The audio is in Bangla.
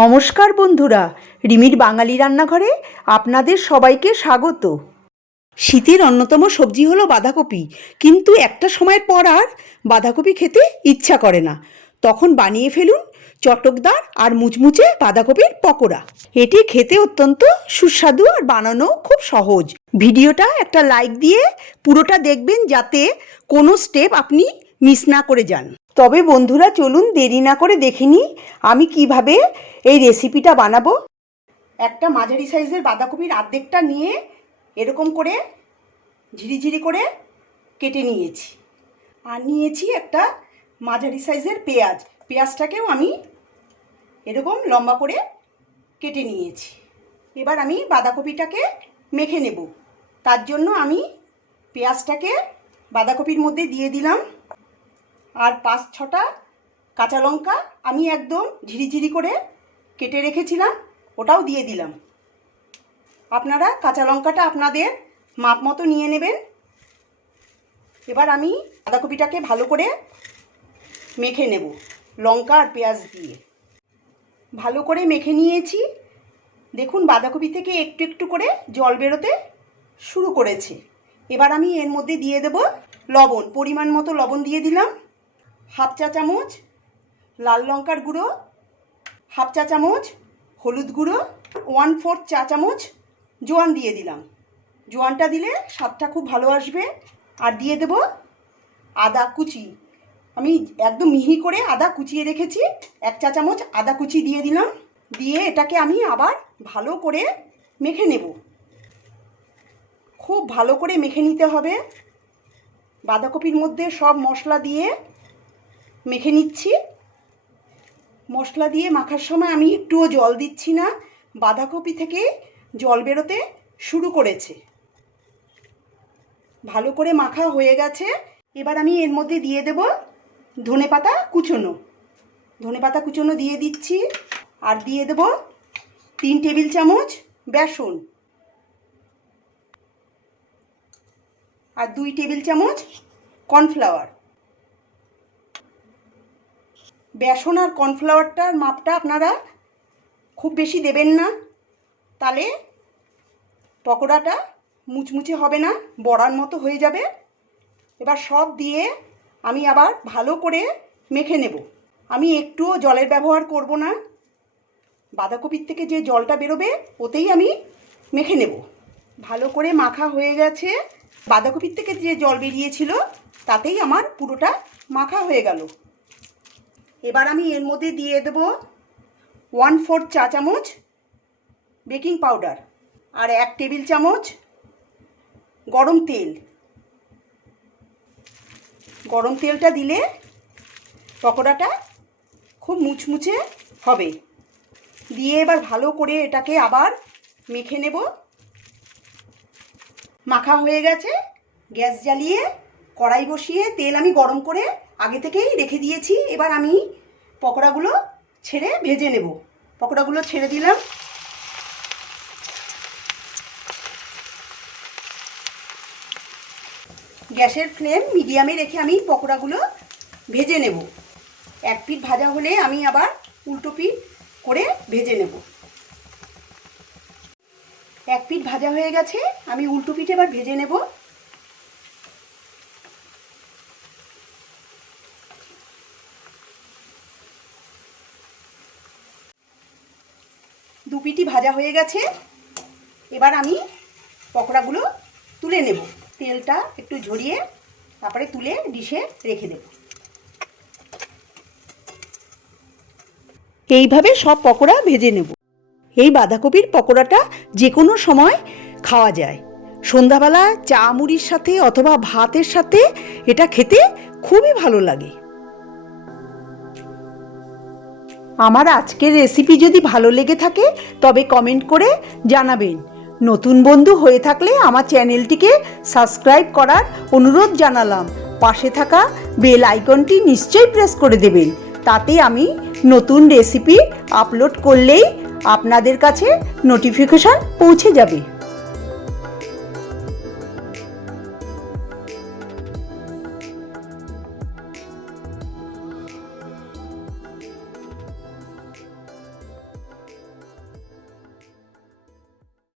নমস্কার বন্ধুরা, রিমির বাঙালি রান্নাঘরে আপনাদের সবাইকে স্বাগত। শীতের অন্যতম সবজি হলো বাঁধাকপি, কিন্তু একটা সময়ের পর আর বাঁধাকপি খেতে ইচ্ছা করে না। তখন বানিয়ে ফেলুন চটকদার আর মুচমুচে বাঁধাকপির পকোড়া। এটি খেতে অত্যন্ত সুস্বাদু আর বানানো খুব সহজ। ভিডিওটা একটা লাইক দিয়ে পুরোটা দেখবেন যাতে কোনো স্টেপ আপনি মিস না করে যান। তবে বন্ধুরা, চলুন দেরি না করে দেখে নিই আমি কীভাবে এই রেসিপিটা বানাবো। একটা মাঝারি সাইজের বাঁধাকপির আর্ধেকটা নিয়ে এরকম করে ঝিরিঝিরি করে কেটে নিয়েছি। আর নিয়েছি একটা মাঝারি সাইজের পেঁয়াজ। পেঁয়াজটাকেও আমি এরকম লম্বা করে কেটে নিয়েছি। এবার আমি বাঁধাকপিটাকে মেখে নেব। তার জন্য আমি পেঁয়াজটাকে বাঁধাকপির মধ্যে দিয়ে দিলাম। আর পাঁচ ছটা কাঁচা লঙ্কা আমি একদম ঝিরিঝিরি করে কেটে রেখেছিলাম, ওটাও দিয়ে দিলাম। আপনারা কাঁচা লঙ্কাটা আপনাদের মাপ মতো নিয়ে নেবেন। এবার আমি বাঁধাকপিটাকে ভালো করে মেখে নেব, লঙ্কা আর পেঁয়াজ দিয়ে। ভালো করে মেখে নিয়েছি। দেখুন, বাঁধাকপি থেকে একটু একটু করে জল বেরোতে শুরু করেছে। এবার আমি এর মধ্যে দিয়ে দেব লবণ, পরিমাণ মতো লবণ দিয়ে দিলাম। হাফ চা চামচ লাল লঙ্কার গুঁড়ো হাফ চা চামচ, হলুদ গুঁড়ো ওয়ান ফোর্থ চা চামচ জোয়ান দিয়ে দিলাম। জোয়ানটা দিলে স্বাদটা খুব ভালো আসবে। আর দিয়ে দেব আদা কুচি। আমি একদম মিহি করে আদা কুচিয়ে রেখেছি। এক চা চামচ আদা কুচি দিয়ে দিলাম। দিয়ে এটাকে আমি আবার ভালো করে মেখে নেব। খুব ভালো করে মেখে নিতে হবে। বাঁধাকপির মধ্যে সব মশলা দিয়ে মেখে নিচ্ছি। মশলা দিয়ে মাখার সময় আমি একটুও জল দিচ্ছি না। বাঁধাকপি থেকে জল বেরোতে শুরু করেছে। ভালো করে মাখা হয়ে গেছে। এবার আমি এর মধ্যে দিয়ে দেব ধনে পাতা কুচোনো। ধনে পাতা কুচোনো দিয়ে দিচ্ছি। আর দিয়ে দেব তিন টেবিল চামচ বেসন। আর দুই টেবিল চামচ কর্নফ্লাওয়ার। বেসন আর কর্নফ্লাওয়ারটার মাপটা আপনারা খুব বেশি দেবেন না। তাহলে পকোড়াটা মুচমুচে হবে না, বড়ার মতো হয়ে যাবে। এবার সব দিয়ে আমি আবার ভালো করে মেখে নেব। আমি একটুও জলের ব্যবহার করব না। বাঁধাকপির থেকে যে জলটা বেরোবে, ওতেই আমি মেখে নেব। ভালো করে মাখা হয়ে গেছে। বাঁধাকপির থেকে যে জল বেরিয়েছিল, তাতেই আমার পুরোটা মাখা হয়ে গেল। এবার আমি এর মধ্যে দিয়ে দেব ওয়ান ফোর্থ চা চামচ বেকিং পাউডার আর এক টেবিল চামচ গরম তেল। গরম তেলটা দিলে পকোড়াটা খুব মুচমুচে হবে। দিয়ে এবার ভালো করে এটাকে আবার মেখে নেব। মাখা হয়ে গেছে, গ্যাস জ্বালিয়ে কড়াই বসিয়ে তেল আমি গরম করে আগে থেকেই রেখে দিয়েছি। এবার আমি পকোড়াগুলো ছেড়ে ভেজে নেব। পকোড়াগুলো ছেড়ে দিলাম। গ্যাসের ফ্লেম মিডিয়ামে রেখে আমি পকোড়াগুলো ভেজে নেব। এক পিঠ ভাজা হলে আমি আবার উল্টো পিঠ করে ভেজে নেব। এক পিঠ ভাজা হয়ে গেছে, আমি উল্টো পিঠ এবার ভেজে নেব। দু পিঠি ভাজা হয়ে গেছে। এবার আমি পকোড়াগুলো তুলে নেব। তেলটা একটু ঝরিয়ে তারপরে তুলে ডিশে রেখে দেব। এইভাবে সব পকোড়া ভেজে নেব। এই বাঁধাকপির পকোড়াটা যে কোনো সময় খাওয়া যায়। সন্ধ্যাবেলা চা মুড়ির সাথে অথবা ভাতের সাথে এটা খেতে খুবই ভালো লাগে। আমার আজকের রেসিপি যদি ভালো লেগে থাকে, তবে কমেন্ট করে জানাবেন। নতুন বন্ধু হয়ে থাকলে আমার চ্যানেলটিকে সাবস্ক্রাইব করার অনুরোধ জানালাম। পাশে থাকা বেল আইকনটি নিশ্চয়ই প্রেস করে দেবেন। তাতে আমি নতুন রেসিপি আপলোড করলেই আপনাদের কাছে নোটিফিকেশান পৌঁছে যাবে।